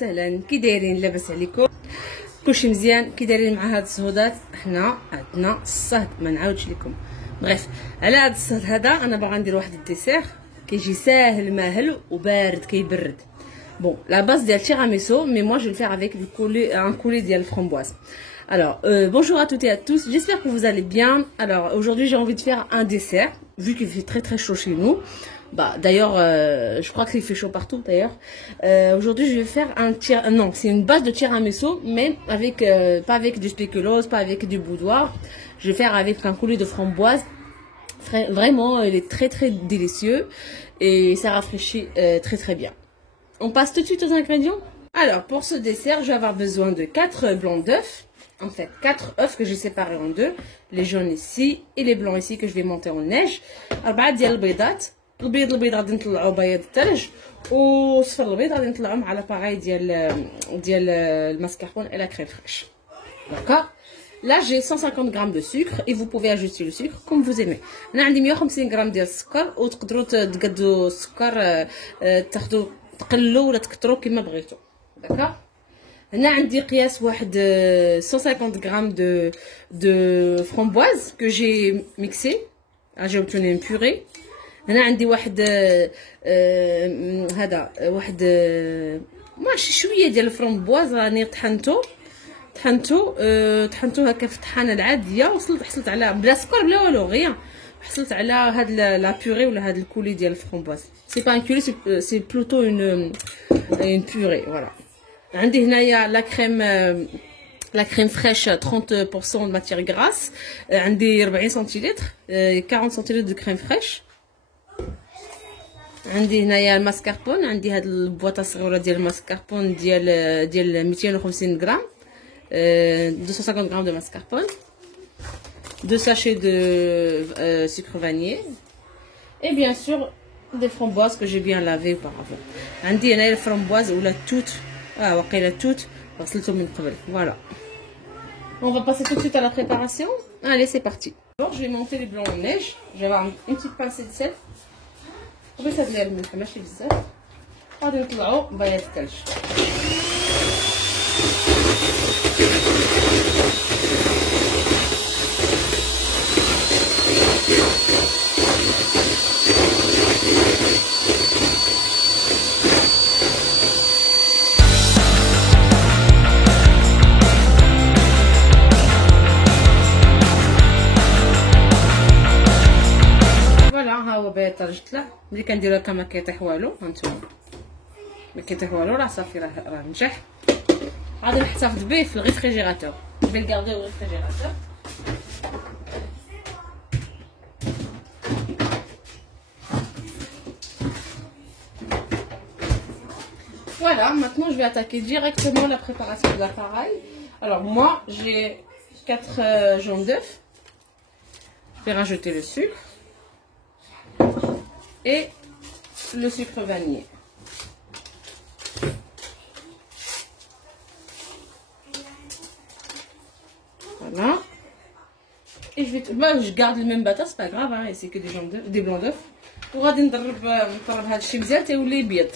وسهلا، كي دايرين؟ لاباس عليكم؟ كلشي مزيان؟ كي دايرين مع هاد الصهودات؟ حنا عندنا الصهد ما نعاودش لكم. بغيف على هاد الصهد هذا انا باغا ندير واحد الديسير كيجي ساهل ماهل وبارد كيبرد. Bon, la base de tiramisu, mais moi je vais le faire avec un coulis de framboise. Alors, bonjour à toutes et à tous, j'espère que vous allez bien. Alors, aujourd'hui j'ai envie de faire un dessert, vu qu'il fait très très chaud chez nous. Bah, d'ailleurs, je crois qu'il fait chaud partout d'ailleurs. Aujourd'hui je vais faire non, c'est une base de tiramisu, mais avec, pas avec du spéculoos, pas avec du boudoir. Je vais faire avec un coulis de framboise. Vraiment, il est très très délicieux et ça rafraîchit très très bien. On passe tout de suite aux ingrédients. Alors, pour ce dessert, je vais avoir besoin de 4 blancs d'œufs. En fait, 4 œufs que j'ai séparés en deux. Les jaunes ici et les blancs ici que je vais monter en neige. 4 ديال البيضات. البيض غادي نطلعوا بياض الثلج. وصفر البيض غادي نطلعوا مع لاباغاي ديال الماسكاربون et la crème fraîche. D'accord? Là, j'ai 150 g de sucre et vous pouvez ajuster le sucre comme vous aimez. أنا عندي 150 g ديال السكر وتقدروا تقادوا السكر تاخذوا تقلوا ولا تكثروا كما بغيتوا. داكوغ. هنا عندي قياس واحد 150 g de framboise que j'ai mixé. J'ai obtenu une purée. هنا عندي واحد هذا واحد ماشي شويه ديال الفرامبواز راني طحنته هكا في الطحانه العاديه وحصلت على بلا سكر بلا والو غير حصلت على هاد لا بوري ولا هاد الكولي ديال الفرامبواز. سي با ان كولي سي بلوتو اون بوري. فوالا. عندي هنايا لا كريم فريش 30% de matière grasse. عندي 40 سنتيلتر 40 سنتيلتر دو كريم فريش. عندي هنايا الماسكاربون، عندي هاد البواطه الصغيره ديال الماسكاربون ديال 250 غرام. 250 g de mascarpone, 2 sachets de sucre vanillé et bien sûr des framboises que j'ai bien lavées auparavant. عندي هنا الفramboise ولا توت وقيله توت غسلتهم من قبل. Voilà. On va passer tout de suite à la préparation. Allez, c'est parti. Alors, je vais monter les blancs en neige. Je vais avoir une petite pincée de sel. وبس هاد الملح ماشي بزاف. غادي نطلعوا بياض الثلج. ها هو بيض الثلج طلع. ملي كنديرو هكا ما كيطيح والو. هانتوما ما كيطيح والو، راه صافي راه نجح. غادي نحتفظ به في الريفريجيراتور. Je vais le garder au réfrigérateur. Voilà, maintenant je vais attaquer directement la préparation de l'appareil. Alors moi j'ai 4 jaunes d'œuf. Je vais rajouter le sucre et le sucre vanillé. Voilà. Et je garde le même bâton, c'est pas grave, hein, c'est que des blancs d'œufs. وغادي نضرب هذا الشيء مزيان تيولي يبيض.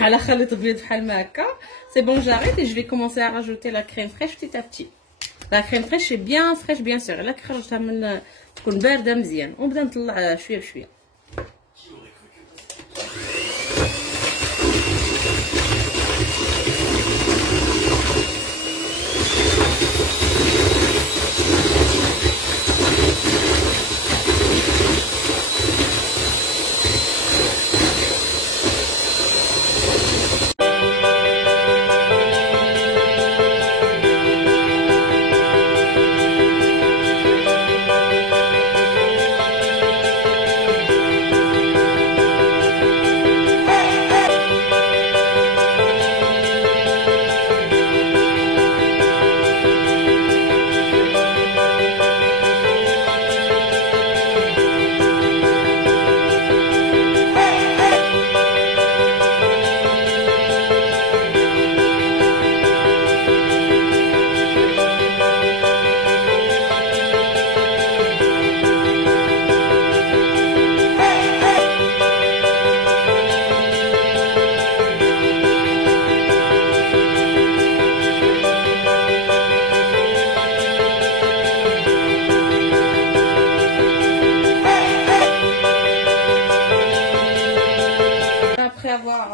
على خليط بيض بحال ما هكا. C'est bon, j'arrête et je vais commencer à rajouter la crème fraîche petit à petit. La crème fraîche est bien fraîche bien sûr. là خرجتها من تكون بارده مزيان ونبدا نطلع شويه بشويه. avoir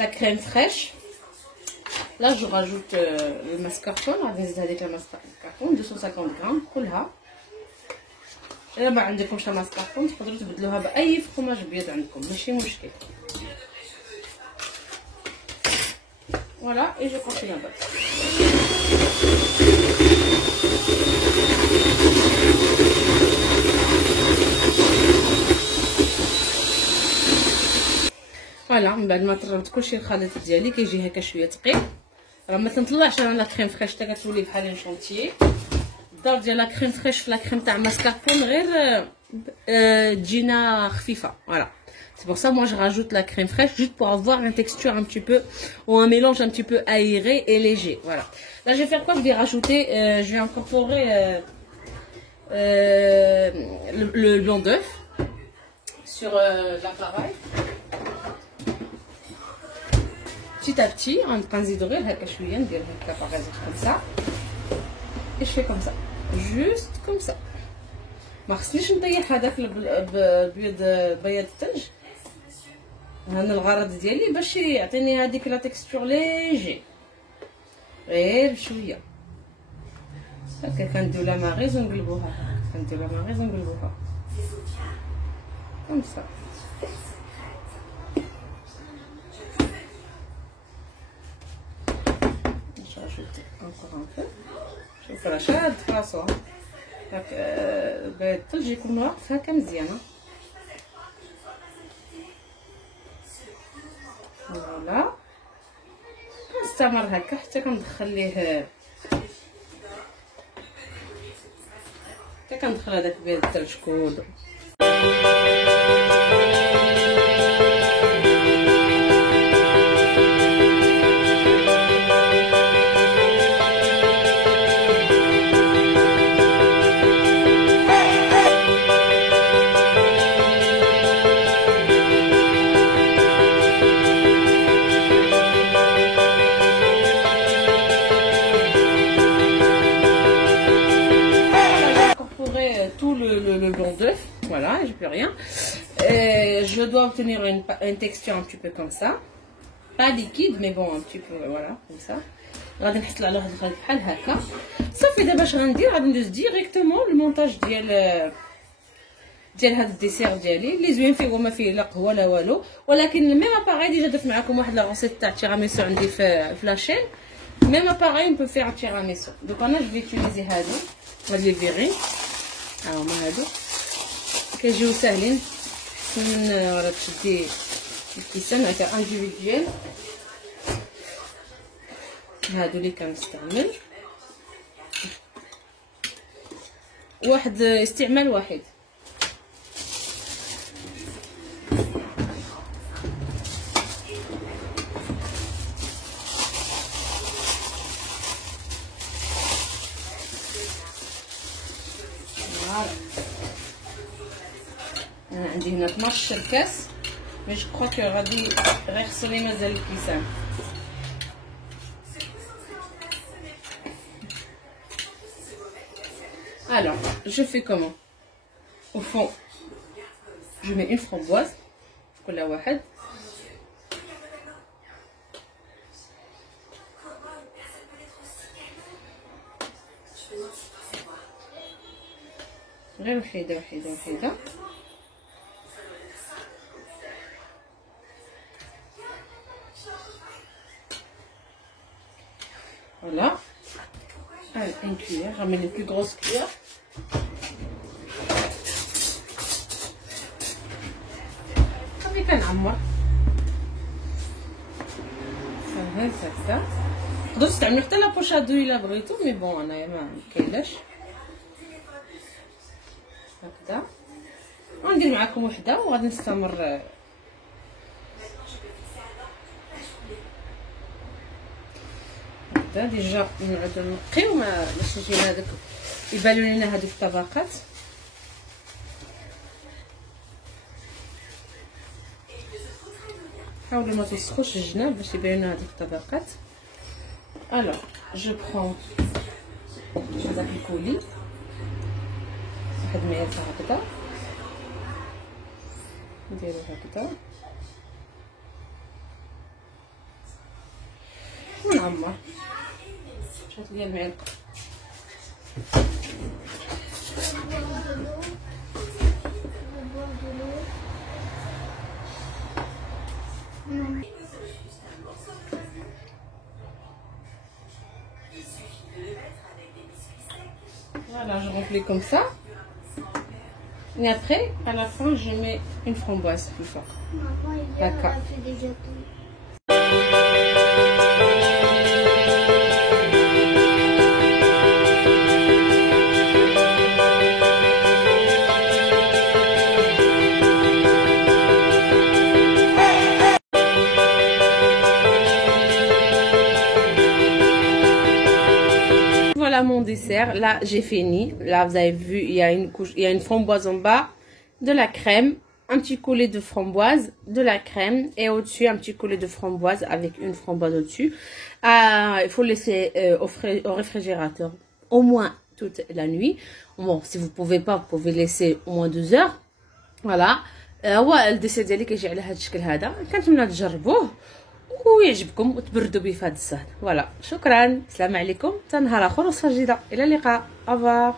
la crème fraîche. Là, je rajoute le mascarpone. غادي نزيد هذيك الماسكاربون 250 غرام كلها. إلا ما عندكمش الماسكاربون تقدروا تبدلوها بأي فخوماج بيض عندكم، ماشي مشكل. Voilà, et je continue à battre. فوالا من بعد ما طربت كلشي الخليط ديالي كيجي هكا شويه ثقيل. راه ما تنطلعش انا لا كريم فريش حتى كتولي بحال ان شونتيي. الدور ديال لا كريم فريش في لا كريم تاع ماسكاربون غير تجينا خفيفه. فوالا c'est pour ça moi je rajoute la crème fraîche juste pour avoir une texture un petit peu ou un mélange un petit peu aéré et léger. Voilà, là je vais faire quoi? Je vais rajouter je vais incorporer le blanc d'œuf sur l'appareil. Petit à petit, on va نزيدو هكا شويه ندير هكا باغ comme ça et je fais comme ça juste comme ça. ما خصنيش نطيح هذاك البيض بياض الثلج. انا الغرض ديالي باش يعطيني هذيك لا تكستور ليجي غير شويه هكا. كنديرو لا ماغيز ونقلبوها هكا، كنديرو لا ماغيز ونقلبوها comme ça. encore un peu. شوف راه شاد فراسو هاك البيض الثلج يكون واقف هكا مزيانه. فوالا كنستمر هكا حتى كندخل ليه حتى كندخل هذاك البيض الثلج كله. Tout le blanc d'œuf, voilà, je peux rien. Et je dois obtenir une texture un petit peu comme ça, pas liquide mais bon un petit peu voilà comme ça. غادي نحصل على واحد الخليط بحال هكا صافي. دابا اش غندير؟ غادي ندوز ديريكتومون المونتاج ديال هذا الديسير ديالي اللي زوين فيه وما فيه لا قهوه لا والو. ولكن ميم اباغي ديجا درت معكم واحد لا روسيت تاع تيراميسو عندي في لاشين. ميم اباغي نبو فيغ تيراميسو. دونك انا جو في تيليزي هادو لي فيغين هاهما هادو كيجيو ساهلين من راه تشدي الكيسان هكا انديفيديوال. هادو اللي كنستعمل واحد استعمال واحد. انا عندي هنا 12 كاس مي جو كرو كو غادي غير خصني مازال الكيسان. Alors, je fais comment? Au fond, je mets une framboise, كل واحد. غير وحيدة وحيدة وحيدة. Voilà. Allez, une cuillère, je mets les plus grosses cuillères. صافي كنعمر ساهل هكذا. تقدروا تستعملوا حتى لابوشادو الا بغيتو مي بون انايا ما كاينلاش هكذا. غندير معكم وحده وغادي نستمر. هكذا ديجا نعاودو نقيو باش يجينا هذوك يبانو لينا هذوك الطبقات. حاولوا ما توسخوش الجناب باش يبانو لنا هذوك الطبقات. الوغ جو برون هذاك الكولي واحد معلقه هكذا نديرو هكذا ونعمر شحال ديال المعلقه. Voilà, je remplis comme ça. Et après, à la fin, je mets une framboise plus fort. Maman, hier, elle a fait déjà tout. Voilà mon dessert. Là, j'ai fini. Là, vous avez vu, il y a une couche, il y a une framboise en bas, de la crème, un petit collet de framboise, de la crème et au-dessus un petit collet de framboise avec une framboise au-dessus. Il faut laisser au réfrigérateur au moins toute la nuit. Bon, si vous pouvez pas, vous pouvez laisser au moins 2 heures. Voilà. هو الديسير ديالي كيجي على هذا الشكل هذا. كنتمنى تجربوه ويعجبكم وتبردوا به في هذا الصهد. فوالا، شكرا، السلام عليكم، حتى نهار اخر وصفه جديده، الى اللقاء، افوار.